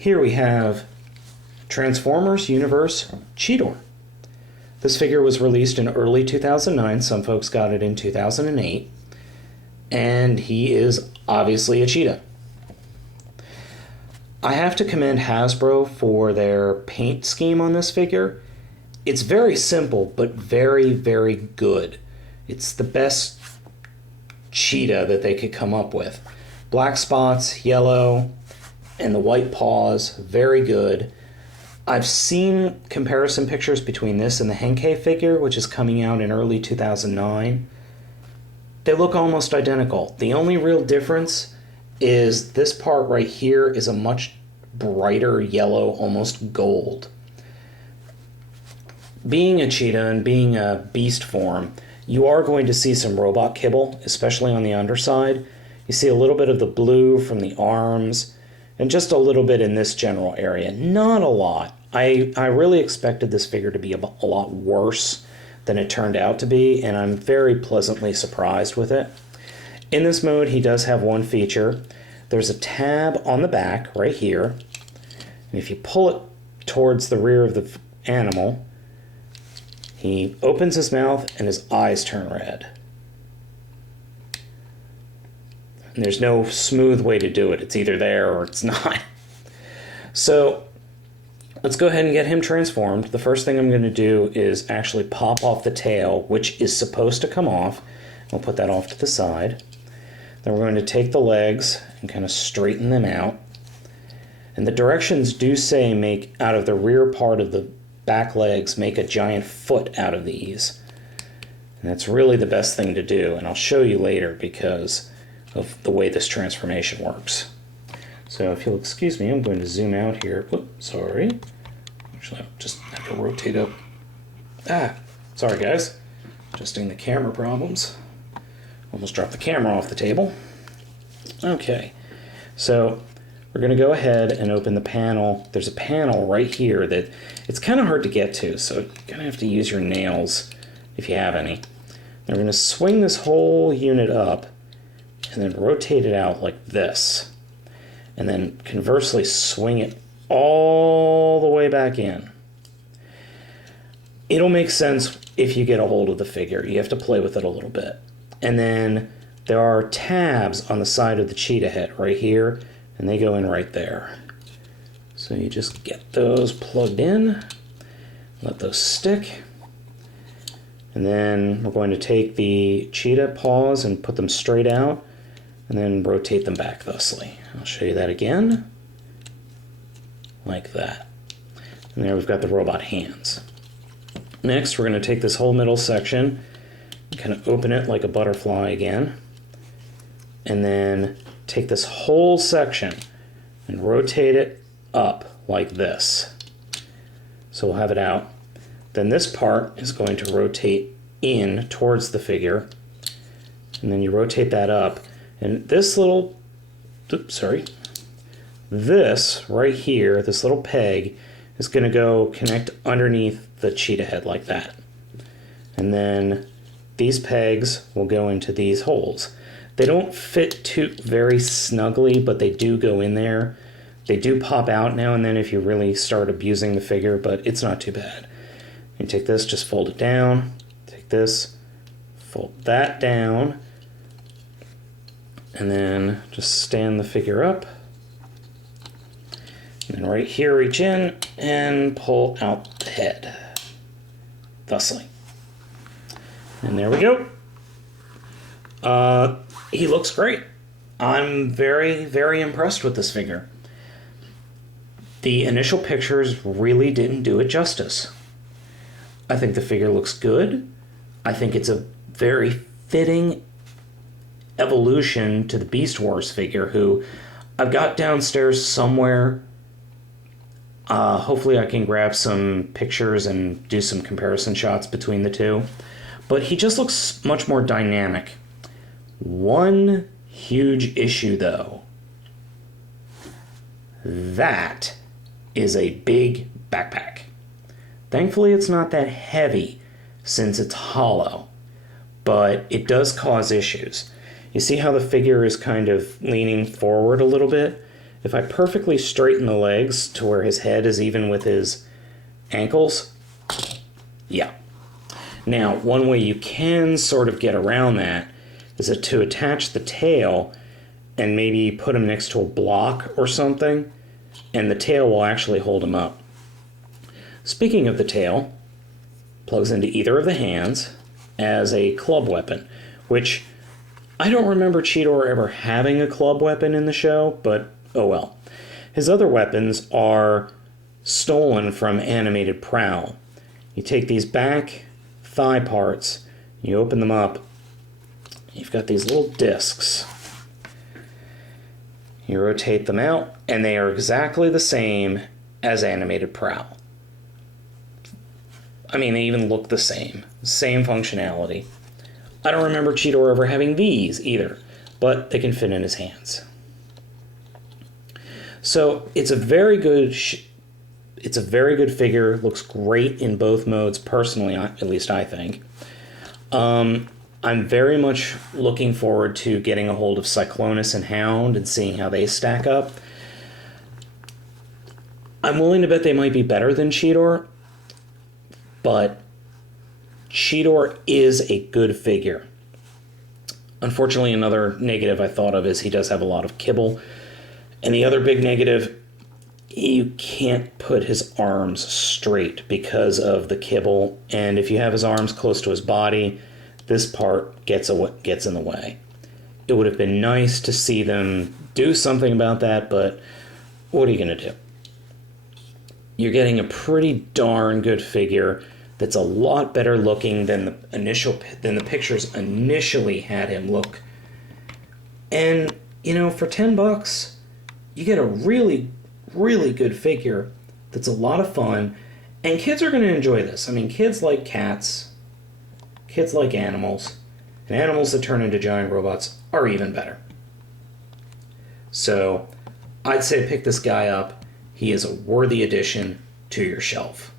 Here we have Transformers Universe Cheetor. This figure was released in early 2009. Some folks got it in 2008. And he is obviously a cheetah. I have to commend Hasbro for their paint scheme on this figure. It's very simple, but very, very good. It's the best cheetah that they could come up with. Black spots, yellow, and the white paws, very good. I've seen comparison pictures between this and the Henkei figure, which is coming out in early 2009. They look almost identical. The only real difference is this part right here is a much brighter yellow, almost gold. Being a cheetah and being a beast form, you are going to see some robot kibble, especially on the underside. You see a little bit of the blue from the arms, and just a little bit in this general area. Not a lot. I really expected this figure to be a lot worse than it turned out to be, and I'm very pleasantly surprised with it. In this mode, he does have one feature. There's a tab on the back right here, and if you pull it towards the rear of the animal, he opens his mouth and his eyes turn red. And there's no smooth way to do it. It's either there or it's not. So let's go ahead and get him transformed. The first thing I'm going to do is actually pop off the tail, which is supposed to come off. We'll put that off to the side. Then we're going to take the legs and kind of straighten them out. And the directions do say make out of the rear part of the back legs, make a giant foot out of these. And that's really the best thing to do, and I'll show you later because of the way this transformation works. So if you'll excuse me, I'm going to zoom out here. Whoops, sorry. Actually, I'll just have to rotate up. Sorry guys. Adjusting the camera problems. Almost dropped the camera off the table. Okay, so we're going to go ahead and open the panel. There's a panel right here that it's kind of hard to get to, so you're going to have to use your nails if you have any. Then we're going to swing this whole unit up and then rotate it out like this. And then conversely swing it all the way back in. It'll make sense if you get a hold of the figure. You have to play with it a little bit. And then there are tabs on the side of the cheetah head right here, and they go in right there. So you just get those plugged in, let those stick, and then we're going to take the cheetah paws and put them straight out, and then rotate them back thusly. I'll show you that again, like that. And there we've got the robot hands. Next, we're going to take this whole middle section, kind of open it like a butterfly again, and then take this whole section and rotate it up like this. So we'll have it out. Then this part is going to rotate in towards the figure, and then you rotate that up, and this little, this right here, this little peg is going to go connect underneath the cheetah head like that. And then these pegs will go into these holes. They don't fit too very snugly, but they do go in there. They do pop out now and then if you really start abusing the figure, but it's not too bad. You take this, just fold it down. Take this, fold that down, and then just stand the figure up. And then right here, reach in and pull out the head, thusly. And there we go. He looks great. I'm very, very impressed with this figure. The initial pictures really didn't do it justice. I think the figure looks good. I think it's a very fitting evolution to the Beast Wars figure, who I've got downstairs somewhere. Hopefully I can grab some pictures and do some comparison shots between the two. But he just looks much more dynamic. One huge issue, though. That is a big backpack. Thankfully, it's not that heavy since it's hollow, but it does cause issues. You see how the figure is kind of leaning forward a little bit? If I perfectly straighten the legs to where his head is even with his ankles, yeah. Now, one way you can sort of get around that is to attach the tail and maybe put him next to a block or something, and the tail will actually hold him up. Speaking of the tail, plugs into either of the hands as a club weapon, which I don't remember Cheetor ever having a club weapon in the show, but oh well. His other weapons are stolen from Animated Prowl. You take these back thigh parts, you open them up, you've got these little discs. You rotate them out, and they are exactly the same as Animated Prowl. I mean, they even look the same functionality. I don't remember Cheetor ever having these either, but they can fit in his hands. So it's a very good figure. Looks great in both modes, personally, at least I think. I'm very much looking forward to getting a hold of Cyclonus and Hound and seeing how they stack up. I'm willing to bet they might be better than Cheetor, but Cheetor is a good figure. Unfortunately, another negative I thought of is he does have a lot of kibble. And the other big negative, you can't put his arms straight because of the kibble. And if you have his arms close to his body, this part gets in the way. It would have been nice to see them do something about that, but what are you going to do? You're getting a pretty darn good figure that's a lot better looking than the pictures initially had him look. And, you know, for $10, you get a really, really good figure that's a lot of fun, and kids are going to enjoy this. I mean, kids like cats, kids like animals, and animals that turn into giant robots are even better. So, I'd say pick this guy up. He is a worthy addition to your shelf.